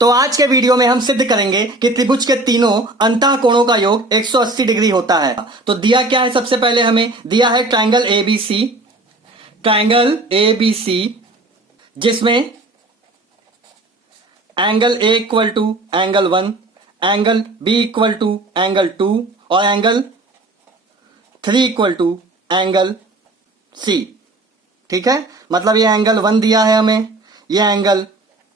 तो आज के वीडियो में हम सिद्ध करेंगे कि त्रिभुज के तीनों अंतः कोणों का योग 180 डिग्री होता है। तो दिया क्या है, सबसे पहले हमें दिया है ट्रायंगल एबीसी जिसमें angle A equal to angle 1, angle B equal to angle 2 और angle 3 equal to angle C. ठीक है, मतलब ये एंगल 1 दिया है हमें, ये एंगल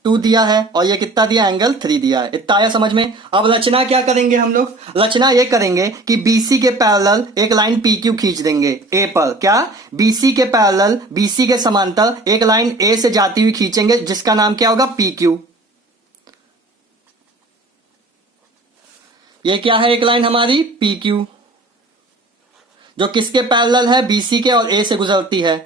2 दिया है और ये कितना दिया, एंगल 3 दिया है। इतना आया समझ में। अब रचना क्या करेंगे हम लोग, रचना ये करेंगे कि BC के पैरेलल एक लाइन PQ खींच देंगे A पर। क्या, BC के पैरेलल, BC के समांतर एक लाइन A से जाती हुई खींचेंगे जिसका नाम क्या होगा, PQ। ये क्या है, एक लाइन हमारी PQ जो किसके पैरेलल है, BC के और A से गुजरती है।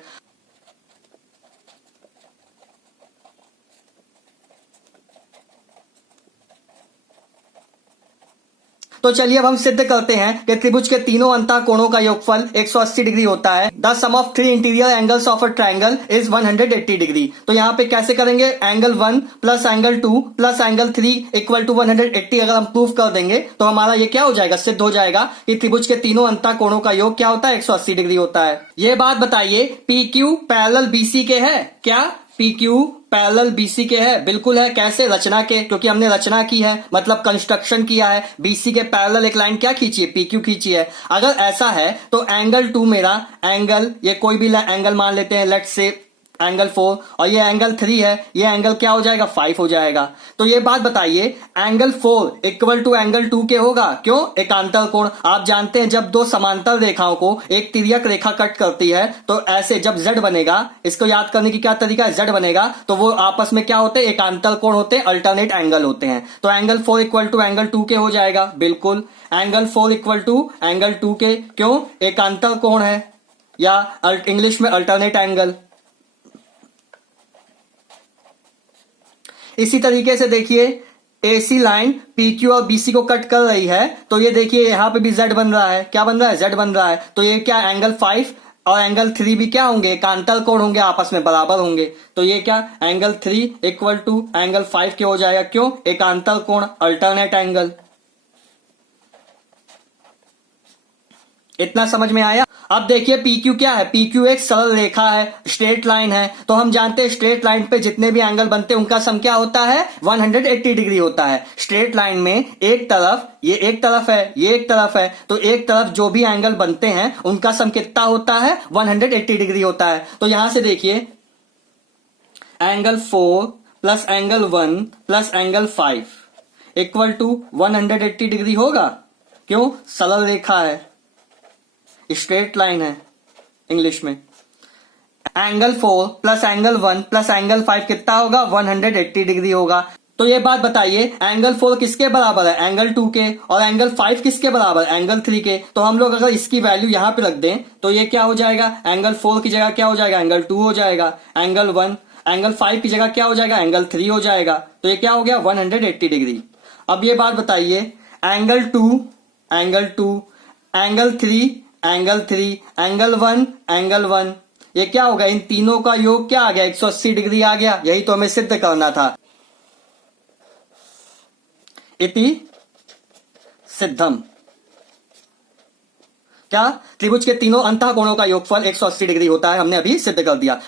तो चलिए अब हम सिद्ध करते हैं कि त्रिभुज के तीनों अंतः कोणों का योगफल 180 डिग्री होता है। The sum of 3 interior angles of a triangle is 180 degree. तो यहां पे कैसे करेंगे, angle 1 plus angle 2 plus angle 3 equal to 180 अगर हम प्रूव कर देंगे तो हमारा ये क्या हो जाएगा, सिद्ध हो जाएगा कि त्रिभुज के तीनों अंतः कोणों का योग क्या होता है, 180 डिग्री होता है। ये बात बताइए, PQ पैरेलल BC के है क्या, PQ पैरेलल BC के है, बिल्कुल है। कैसे, रचना के, क्योंकि हमने रचना की है मतलब कंस्ट्रक्शन किया है। BC के पैरेलल एक लाइन क्या खींची है, PQ खींची है। अगर ऐसा है तो एंगल 2 मेरा एंगल, ये कोई भी एंगल मान लेते हैं, लेट्स से एंगल 4, और ये एंगल 3 है, ये एंगल क्या हो जाएगा, 5 हो जाएगा। तो ये बात बताइए, एंगल 4 इक्वल टू एंगल 2 के होगा, क्यों, एकांतर कोण। आप जानते हैं जब दो समांतर रेखाओं को एक तिर्यक रेखा कट करती है तो ऐसे जब Z बनेगा, इसको याद करने की क्या तरीका है, Z बनेगा तो वो आपस में क्या होते हैं, एकांतर कोण होते हैं, अल्टरनेट एंगल होते हैं। तो एंगल 4 इक्वल टू एंगल 2 के हो जाएगा, बिल्कुल। एंगल 4 इक्वल टू एंगल 2 के, क्यों, एकांतर कोण है या इंग्लिश में अल्टरनेट एंगल। इसी तरीके से देखिए, AC लाइन PQ और BC को कट कर रही है तो ये देखिए यहां पे भी Z बन रहा है। क्या बन रहा है, Z बन रहा है। तो ये क्या, एंगल 5 और एंगल 3 भी क्या होंगे, एकांतर कोण होंगे, आपस में बराबर होंगे। तो ये क्या, एंगल 3 इक्वल टू एंगल 5 के हो जाएगा, क्यों, एकांतर कोण, अल्टरनेट एंगल। इतना समझ में आया। अब देखिए PQ क्या है, PQ एक सरल रेखा है, स्ट्रेट लाइन है। तो हम जानते हैं स्ट्रेट लाइन पे जितने भी एंगल बनते हैं उनका सम क्या होता है, 180 डिग्री होता है। स्ट्रेट लाइन में एक तरफ, ये एक तरफ है, ये एक तरफ है, तो एक तरफ जो भी एंगल बनते हैं उनका सम कितना होता है, 180 डिग्री होता है। तो यहां से देखिए, angle 4 plus angle 1 plus angle 5 equal to 180 degree होगा, क्यों, सरल रेखा है, स्ट्रेट लाइन है इंग्लिश में। Angle 4 plus angle 1 plus angle 5 कितना होगा, 180 डिग्री होगा। तो ये बात बताइए, एंगल 4 किसके बराबर है, एंगल 2 के, और एंगल 5 किसके बराबर, एंगल 3 के। तो हम लोग अगर इसकी वैल्यू यहां पे रख दें तो ये क्या हो जाएगा, एंगल 4 की जगह क्या हो जाएगा, एंगल 2 हो जाएगा। एंगल 1, एंगल 5 की जगह क्या हो जाएगा, एंगल 3 हो जाएगा। तो ये क्या हो गया, 180 डिग्री। अब ये बात बताइए, angle 2, angle 2, angle 3, angle 3, angle 1, angle 1, ये क्या होगा, इन तीनों का योग क्या आ गया, 180 डिग्री आ गया। यही तो हमें सिद्ध करना था। इति सिद्धम। क्या, त्रिभुज के तीनों अंतः कोणों का योगफल 180 डिग्री होता है, हमने अभी सिद्ध कर दिया।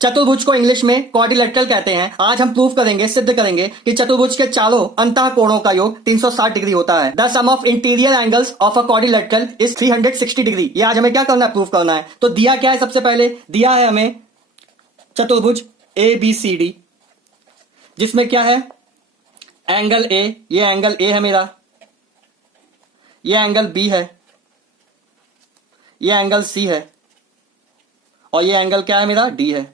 चतुर्भुज को इंग्लिश में क्वाड्रिलेटरल कहते हैं। आज हम प्रूव करेंगे, सिद्ध करेंगे कि चतुर्भुज के चारों अंतः कोणों का योग 360 डिग्री होता है। The sum of interior angles of a quadrilateral is 360 degree. ये आज हमें क्या करना है, प्रूव करना है। तो दिया क्या है, सबसे पहले दिया है हमें चतुर्भुज ABCD जिसमें क्या है, एंगल A, ये एंगल A है मेरा, ये एंगल B है, ये एंगल C है, और ये एंगल क्या है मेरा, D है।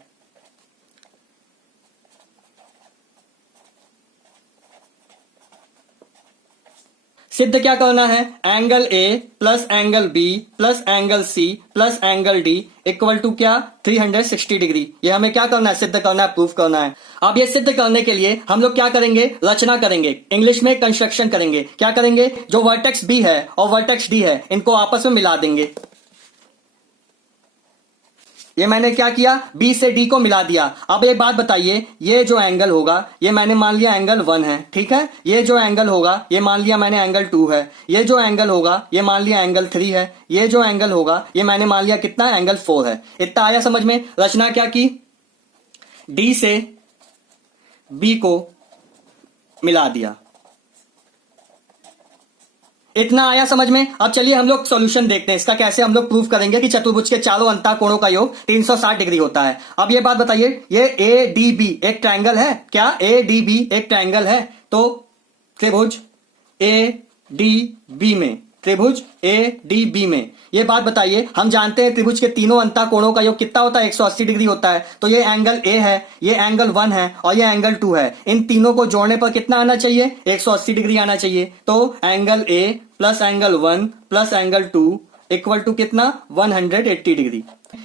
सिद्ध क्या करना है, angle A plus angle B plus angle C plus angle D equal to क्या, 360 डिग्री। ये हमें क्या करना है, सिद्ध करना है, प्रूफ करना है। अब ये सिद्ध करने के लिए हम लोग क्या करेंगे, रचना करेंगे, इंग्लिश में कंस्ट्रक्शन करेंगे। क्या करेंगे, जो वर्टेक्स B है और वर्टेक्स D है इनको आपस में मिला देंगे। ये मैंने क्या किया, बी से डी को मिला दिया। अब एक बात बताइए, ये जो एंगल होगा ये मैंने मान लिया एंगल 1 है, ठीक है। ये जो एंगल होगा ये मान लिया मैंने एंगल 2 है। ये जो एंगल होगा ये मान लिया एंगल 3 है। ये जो एंगल होगा ये मैंने मान लिया कितना, एंगल 4 है। इतना आया समझ में। रचना क्या की, डी से बी को मिला दिया। इतना आया समझ में। अब चलिए हम लोग सॉल्यूशन देखते हैं इसका, कैसे हम लोग प्रूव करेंगे कि चतुर्भुज के चारों अंतः कोणों का योग 360 डिग्री होता है। अब ये बात बताइए, ये ए डी बी एक ट्रायंगल है क्या, ए डी बी एक ट्रायंगल है। तो त्रिभुज ए डी बी में, त्रिभुज ए डी बी में, ये बात बताइए, हम जानते हैं त्रिभुज के तीनों अंतः कोणों का योग कितना होता है, 180 डिग्री होता है। तो ये एंगल ए है, ये एंगल 1 है और ये एंगल 2 है। इन तीनों को जोड़ने पर कितना आना चाहिए, 180 डिग्री आना चाहिए। तो angle A plus angle 1 plus angle 2 equal to कितना, 180 डिग्री।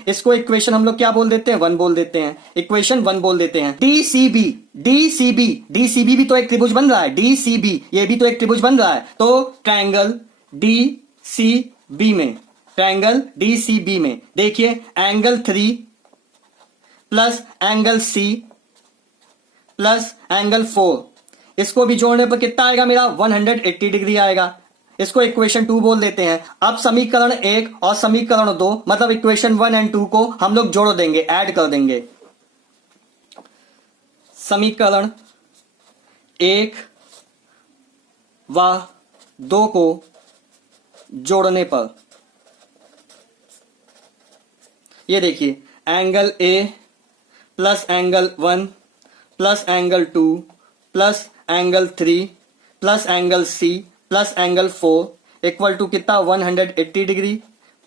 इसको इक्वेशन हम लोग क्या बोल देते हैं, 1 बोल देते हैं, इक्वेशन 1 बोल देते हैं। डीसीबी, डीसीबी, डीसीबी भी तो एक त्रिभुज बन रहा है, डीसीबी ये भी तो एक त्रिभुज बन रहा है। तो ट्रायंगल डीसीबी में, ट्रायंगल डीसीबी में देखिए angle 3 plus angle C plus angle 4, इसको भी जोड़ने पर कितना आएगा मेरा, 180 डिग्री आएगा। इसको इक्वेशन 2 बोल देते हैं। अब समीकरण 1 और समीकरण 2 मतलब इक्वेशन 1 एंड 2 को हम लोग जोड़ देंगे, ऐड कर देंगे। समीकरण 1 व 2 को जोड़ने पर ये देखिए angle A plus angle 1 plus angle 2 plus angle 3 plus angle C plus angle 4 equal to कितना, 180 डिग्री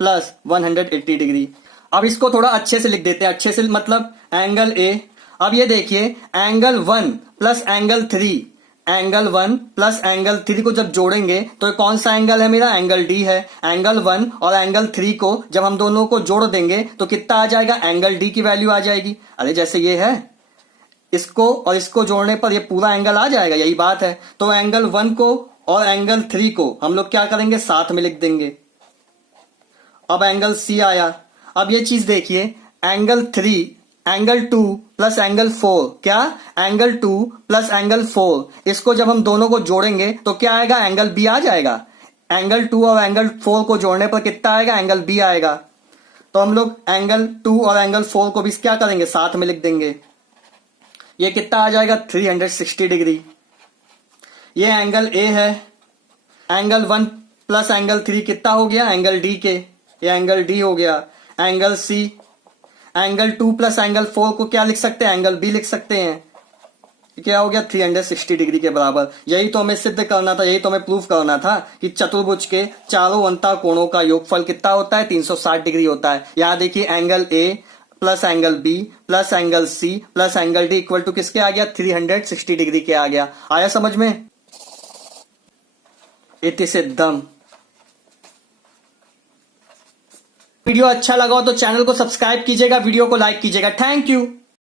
प्लस 180 डिग्री। अब इसको थोड़ा अच्छे से लिख देते हैं, अच्छे से मतलब एंगल ए। अब ये देखिए angle 1 plus angle 3, angle 1 plus angle 3 को जब जोड़ेंगे तो ये कौन सा एंगल है मेरा, एंगल डी है। एंगल 1 और एंगल 3 को जब हम दोनों को जोड़ देंगे तो कितना आ जाएगा, एंगल डी की वैल्यू आ जाएगी। अरे जैसे ये है, इसको और इसको जोड़ने पर ये पूरा एंगल आ जाएगा, यही बात है। तो एंगल 1 को और एंगल 3 को हम लोग क्या करेंगे, साथ में लिख देंगे। अब एंगल सी आया। अब ये चीज देखिए एंगल 3, एंगल 2 प्लस एंगल 4, क्या, एंगल 2 प्लस एंगल 4, इसको जब हम दोनों को जोड़ेंगे तो क्या आएगा, एंगल बी आ जाएगा। एंगल 2 और एंगल 4 को जोड़ने पर कितना आएगा, एंगल बी आएगा। तो हम लोग एंगल 2 और एंगल 4 को भी क्या करेंगे, साथ में लिख देंगे। ये कितना आ जाएगा, 360 डिग्री। ये एंगल ए है, एंगल 1 प्लस एंगल 3 कितना हो गया, एंगल डी के, ये एंगल डी हो गया। Angle C, angle 2 plus angle 4 को क्या लिख सकते हैं, एंगल बी लिख सकते हैं। क्या हो गया, 360 डिग्री के बराबर। यही तो हमें सिद्ध करना था, यही तो हमें प्रूफ करना था कि चतुर्भुज के चारों अंतः कोणों का योगफल कितना होता है, 360 डिग्री होता है। यहां देखिए angle A plus angle B plus angle C plus angle D equal to किसके आ गया, 360 डिग्री के आ गया। आया समझ में। इति सिद्धम। वीडियो अच्छा लगा हो तो चैनल को सब्सक्राइब कीजिएगा, वीडियो को लाइक कीजिएगा। Thank you.